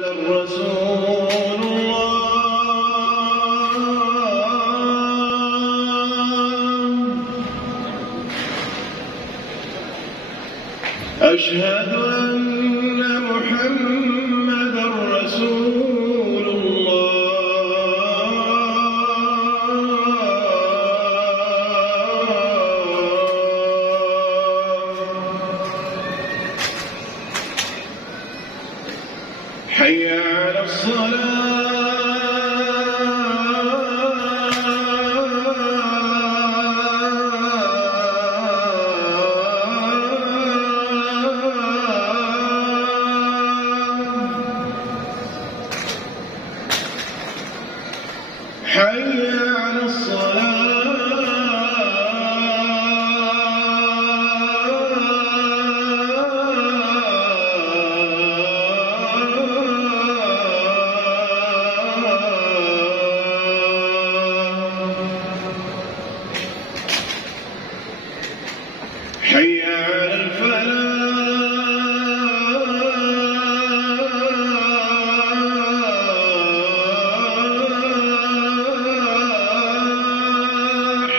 رسول الله أشهد أن محمدًا رسول حي على الصلاة حي على الصلاة حي على الفلاح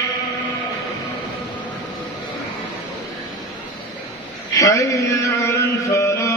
حي على الفلاح